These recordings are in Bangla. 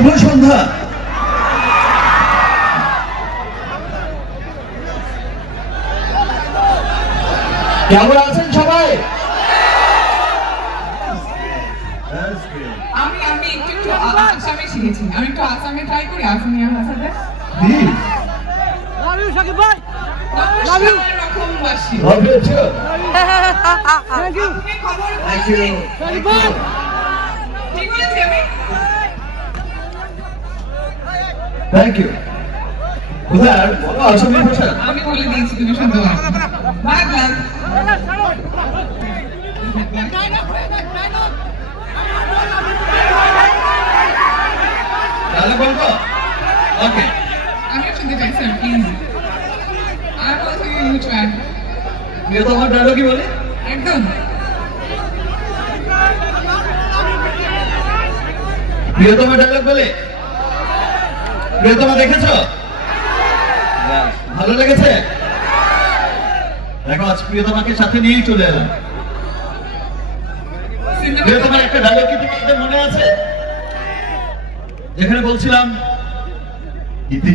শুভ সন্ধ্যা। কেমন আছেন সবাই? আমি একটু আসামে শিখেছি। আমি একটু আসামে ট্রাই করি, আসামিয়া ভাষাতে। নমস্কার রকমবাসী। আপনি খবর বলছেন? ঠিক বলেছি আমি? Thank you. কোথায় বলো আসামি ভাষা? আমি বলে দিয়েছি, তুমি শুনতে পারো। বাগলান। তাহলে বলবো? ওকে। আমিও শুনতে চাই স্যার, প্লিজ। আর বলছি ইউ ট্রাই। মেয়ে তো আমার ডায়লগই বলে। একদম। প্রিয়তমা ডায়লগ বলে? প্রিয়তমা দেখেছো? ভালো লেগেছে? দেখো আজ প্রিয়তমাকে সাথে নিয়েই চলে এলাম। প্রিয়তমার একটা ডায়লগ কি তোমাদের মনে আছে? যেখানে বলছিলাম ইতি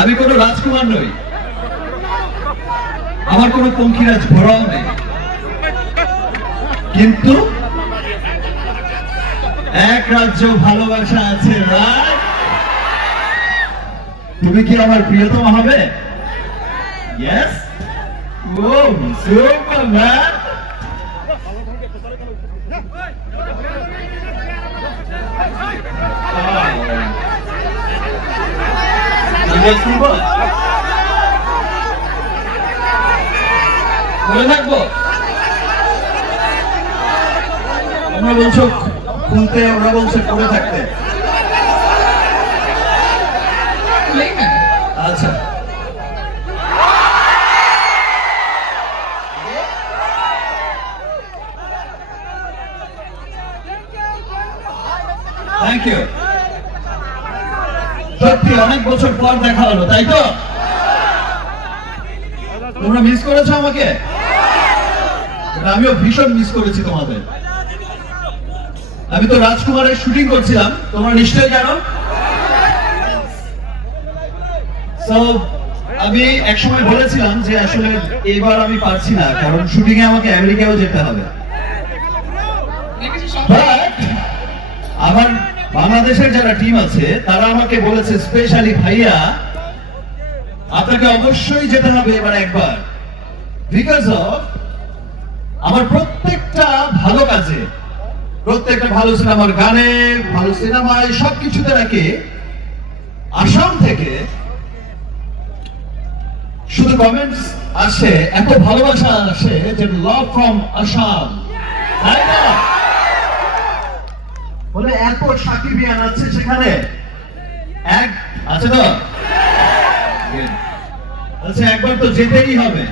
আমি কোনো রাজকুমার নই, আমার কোনো পঙ্খিরাজ ভরাও নেই, কিন্তু এক রাজ্য ভালোবাসা আছে। তুমি কি আমার প্রিয়তমা হবে? ইয়েস। ও সুপার ম্যান। মনে থাকবো? তোমরা বলছো খুলতে, ওরা বলছে পড়ে থাকতে। আচ্ছা, থ্যাংক ইউ। সত্যি অনেক বছর পর দেখা হলো, তাই তো? তোমরা মিস করেছো আমাকে? আমিও ভীষণ মিস করেছি তোমাদের। আমি তো রাজকুমারের শুটিং করছিলাম, তোমরা নিশ্চয়ই জানো। আমি একসময় বলেছিলাম যে আসলে এবার আমি পারছি না, কারণ শুটিং এ আমাকে আমেরিকাও যেতে হবে। আমার বাংলাদেশের যারা টিম আছে তারা আমাকে বলেছে স্পেশালি, ভাইয়া আপনাকে অবশ্যই যেতে হবে এবার একবার, বিকজ অফ আমার প্রত্যেকটা ভালো কাজে, প্রত্যেকটা ভালো সিনেমার গানে, ভালো সিনেমায়, সবকিছুতে নাকি আসাম থেকে শুধু কমেন্টস আসে, এত ভালোবাসা আসে যে লাভ ফ্রম আসাম, তাই না? বলে এত সাকিবিয়ান আছে সেখানে, এক আছে তো, আচ্ছা একবার তো যেতেই হবে।